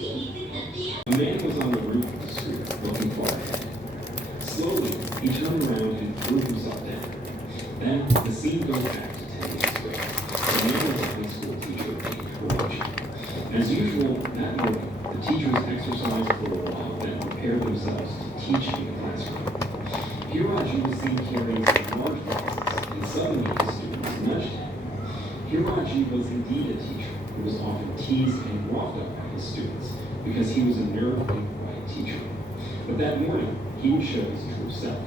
A man was on the roof of the street, looking far ahead. Slowly, he turned around and threw himself down. Then, the scene goes back to 10 years ago. The man was a high school teacher named Hiroshi. As usual, that morning, the teachers exercised for a while, then prepared themselves to teach in the classroom. Hiroshi was seen carrying some large boxes, and suddenly the students nudged him. Hiroshi was indeed a teacher who was often teased and roughed up by his students because he was a nerve-quick quiet teacher. But that morning, he would show his true self.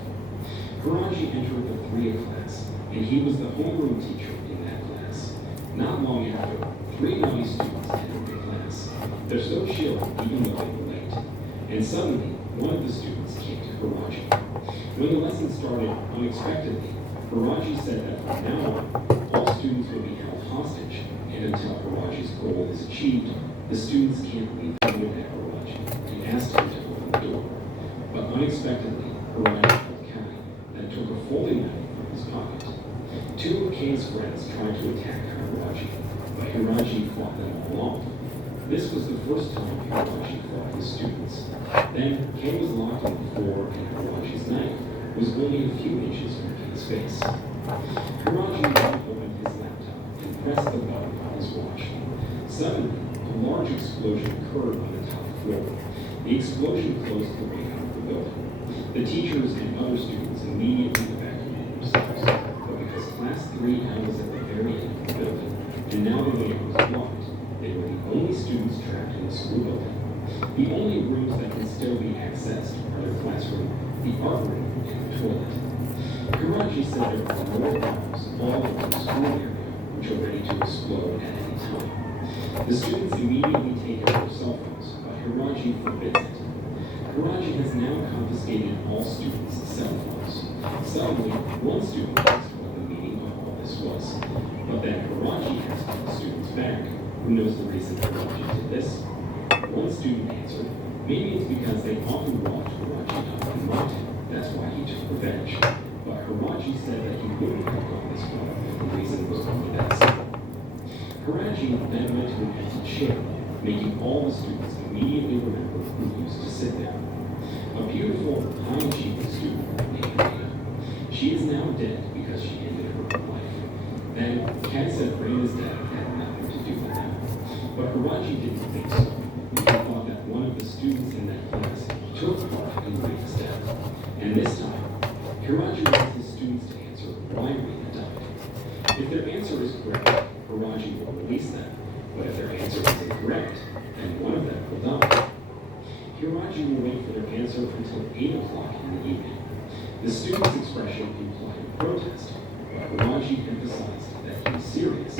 Hiroshi entered the 3A class, and he was the homeroom teacher in that class. Not long after, 3 naughty students entered the class. They're so chill even though they were late. And suddenly, one of the students came to Hiroshi. When the lesson started unexpectedly, Hiroshi said that from now on, all students will be held hostage, and until Hiroshi's goal is achieved, the students can't leave the room at Hiroshi. He asked him to open the door. But unexpectedly, Hiroshi pulled Kai and took a folding knife from his pocket. 2 of Kai's friends tried to attack Hiroshi, but Hiroshi fought them all off. This was the first time Hiroshi fought his students. Then, Kai was locked on the floor, and Hiroshi's knife was only a few inches from Kai's face. Hiroshi then opened his laptop and pressed the button on his watch. Suddenly, a large explosion occurred on the top floor. The explosion closed the way out of the building. The teachers and other students immediately evacuated themselves, but because Class 3 was at the very end of the building, and now the way was blocked, they were the only students trapped in the school building. The only rooms that can still be accessed are the classroom, the art room, and the toilet. Hiroshi said there are more bombs all over the school area, which are ready to explode at any time. The students immediately take out their cell phones, but Hiroshi forbids it. Hiroshi has now confiscated all students' cell phones. Suddenly, one student asked what the meaning of all this was. But then Hiroshi asked the students back, who knows the reason Hiroshi did this? One student answered, maybe it's because they often watched Hiroshi up and mocked him. That's why he took revenge. But Hiroshi said that he wouldn't have gone this far if the reason was only that simple. Hiroshi then went to an empty chair, making all the students immediately remember who used to sit there. A beautiful, high-achieving student named Reina. She is now dead because she ended her own life. Then, Kat said Reina's death had nothing to do with that. But Hiroshi didn't think so. He thought that one of the students in that class took part in Reina's death. And this time, Hiroshi wants his students to answer why Reina died. If their answer is correct, Hiroshi will release them. But if their answer is incorrect, then one of them will die. Hiroshi will wait for their answer until 8 o'clock in the evening. The student's expression implied protest, but Hiroshi emphasized that he was serious.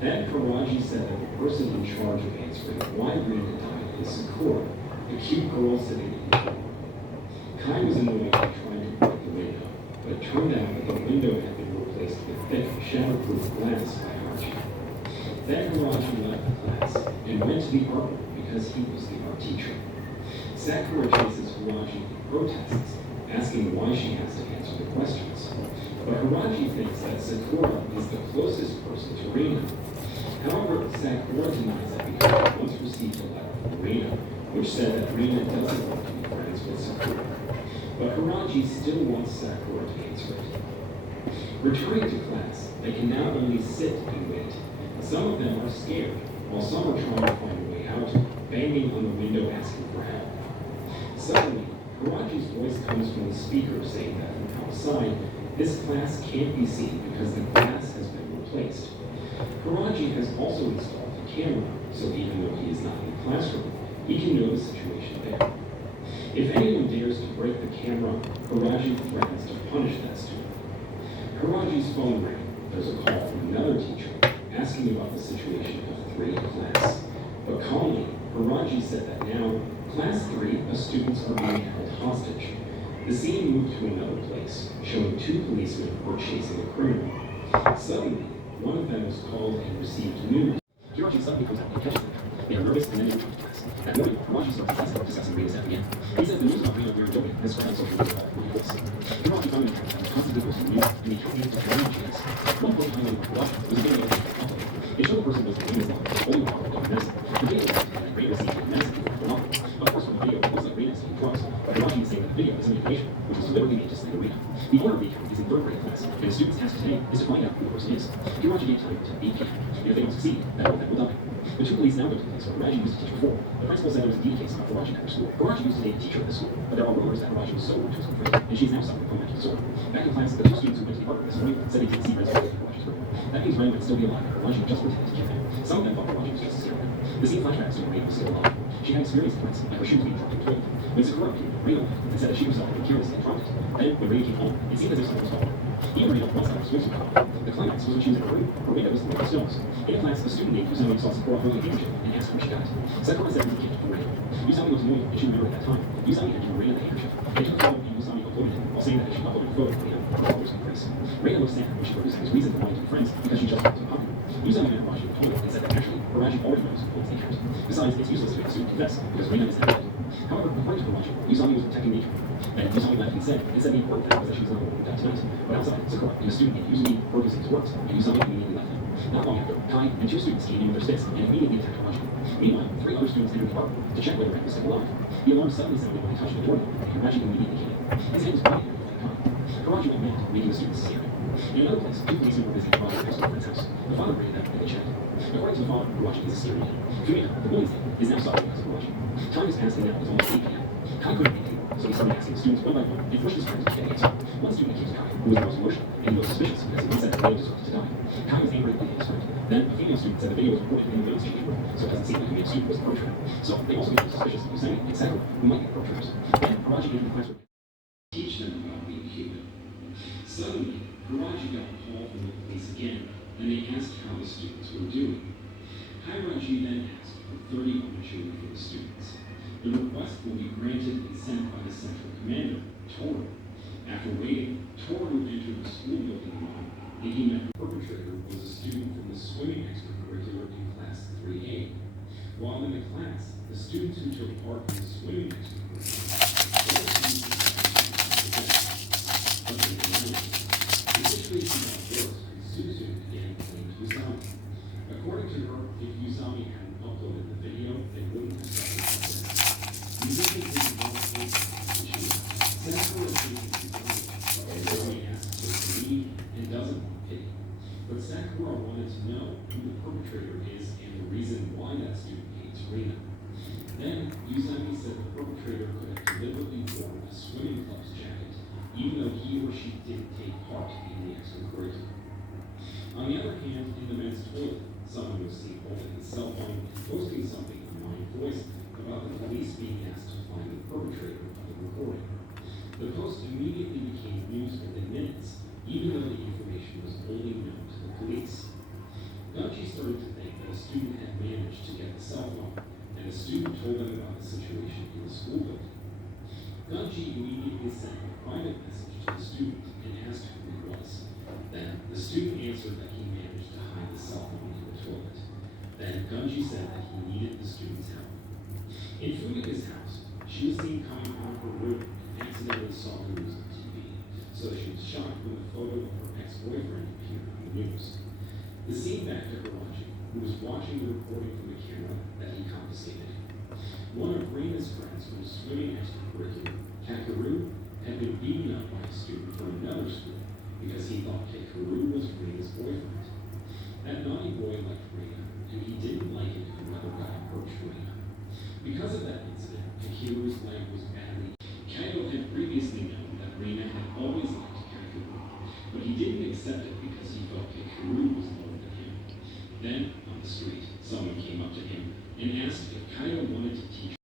Then Hiroshi said that the person in charge of answering why Reina died is Sakura, the cute girl sitting in the corner. Kai was annoyed by trying to break the window, but it turned out that the window had been replaced with thick, shatterproof glass by Hiroshi. Then Hiroshi left the class and went to the art room because he was the art teacher. Sakura chases Hiroshi and protests, asking why she has to answer the questions. But Hiroshi thinks that Sakura is the closest person to Reina. However, Sakura denies it because she once received a letter from Reina, which said that Reina doesn't want to be friends with Sakura. But Hiroshi still wants Sakura to answer it. Returning to class, they can now only sit and wait. Some of them are scared, while some are trying to find a way out, banging on the window asking for help. Suddenly, Hiroshi's voice comes from the speaker saying that from outside, this class can't be seen because the glass has been replaced. Hiroshi has also installed a camera, so even though he is not in the classroom, he can know the situation there. If anyone dares to break the camera, Hiroshi threatens to punish that student. Hiroshi's phone rang. There's a call from another teacher asking about the situation of 3 in class. But calmly, Hiroshi said that now, Class 3, the students are being held hostage. The scene moved to another place, showing 2 policemen who were chasing a criminal. Suddenly, one of them was called and received news. Hiroshi suddenly comes out and catches them. They are nervous and then they return to class. That morning, Hiroshi starts the class about discussing Reina's death again. He says the news about Reina wearing jewelry has spread on social media about really false. Hiroshi finally returns and constantly goes to the news, and he can't even tell Reina chance. One quote highlighting Hiroshi was a video of a conflict. It showed the person was the Reina's daughter, only daughter of medicine. The video was that Reina received medicine is in third grade class, and the student's task today is to find out who the person is. Karachi gave time to 8 p.m. If they don't succeed, that girl will die. The two police now go to the place where Karachi used to teach before. The principal said there was a DD case about Karachi at her school. Karachi used to date a teacher at the school, but there are rumors that Karachi was so rude to his friend, and she's now suffering from mental disorder. Back in class, the two students who went to the apartment this morning said they didn't see Renzo at Karachi's room. That means Ren might still be alive, Karachi just pretended to kill him. Some of them thought Karachi was just a serial. The scene flashbacks to Rena was still alive. She had experienced events like her shoes being dropped in the toilet. When Sakura appeared, Rena left and said that she herself had been careless and dropped it. Then, when Rena came home, it seemed as if something was wrong. Even Rena once got her swimsuit caught. The climax was when she was in her room, her window was in the stones. In class, a student named Usami saw Sakura holding a handkerchief and asked where she got it. Sakura said it was a gift from Rena. Usami was annoyed and she remembered at that time. Usami had given Rena the handkerchief. They took a photo and Usami uploaded it, while saying that they should upload the photo to Rena for followers in grace. Rena looked sad when she heard Usami's reason for wanting to be friends because she just wanted to hug him. Usami met Raji in the toilet and said that actually, Raji already knows who holds the account. Besides, it's useless to make the student confess because Rena is not dead. However, according to Raji, Usami was protecting nature. And Usami left and said the important fact was that she was not going to die tonight. But outside, Sakura and a student named Yuzumi heard Usami's words, and Usami immediately left him. Not long after, Kai and two students came in with their sticks and immediately attacked Raji. Meanwhile, three other students entered the apartment to check whether Ren was still alive. The alarm suddenly sounded when they touched the door, and Raji immediately came in. His hand was pointing at Kai. Karachi went mad, making the students scared. In another place, two policemen were visiting Karachi at friend's house. The father raided them and they checked. According to the father, Karachi is a scary man. Fumika, the bully's name, is now sorry because of Karachi. Time has passed and now it's almost 8 p.m. Kai couldn't make it, so he started asking the students one by one and pushed his friends to get an answer. One student accused Kai, who was the most emotional, and he was suspicious because he once said that Rena deserved to die. Kai was angry at his friend. Then, a female student said the video was recorded in the women's changing room, so it doesn't seem like the male student was the perpetrator. So, they also became suspicious of Usami and Sakura, who might be the perpetrators. Then, Karachi entered the classroom. Teach them about being human. Suddenly, Karachi got a call from the police again, and they asked how the students were doing. Karachi then asked for 30 opportunity for the students. The request will be granted and sent by the central commander, Toru. After waiting, Toru entered the school building room, and he met the perpetrator was a student from the swimming extracurricular in class 3A. While in the class, the students who took part in the swimming extracurricular the situation got worse when Suzu began playing Usami. According to her, if Usami hadn't uploaded the video, they wouldn't have started the musician is involved in the issue. Sakura is facing Usami, but Usami asks her to leave and doesn't want pity. But Sakura wanted to know who the perpetrator is and the reason why that student hates Rena. Then, Usami said the perpetrator could have deliberately worn a swimming club's jacket, even though he or she didn't take part in the extracurricular. On the other hand, in the men's toilet, someone was seen holding his cell phone and posting something on Mind Voice about the police being asked to find the perpetrator of the recording. The post immediately became news within minutes, even though the information was only known to the police. Gunji started to think that a student had managed to get the cell phone, and the student told them about the situation in the school building. Gunji immediately sent a private message to the student and asked who he was. Then, the student answered that he managed to hide the cell phone in the toilet. Then, Gunji said that he needed the student's help. In Fumika's house, she was seen coming out of her room and accidentally saw the news on TV, so she was shocked when the photo of her ex-boyfriend appeared on the news. The scene back to Karachi, who was watching the recording from the camera that he confiscated. One of Rena's friends from swimming extracurricular, Kakeru, had been beaten up by a student from another school because he thought Kakeru was Rena's boyfriend. That naughty boy liked Rena, and he didn't like it if another guy approached Rena. Because of that incident, Kakeru's leg was badly. Kaito had previously known that Rena had always liked Kakeru, but he didn't accept it because he felt Kakeru was lower than him. Then, on the street, someone came up to him and asked if Kaito wanted to teach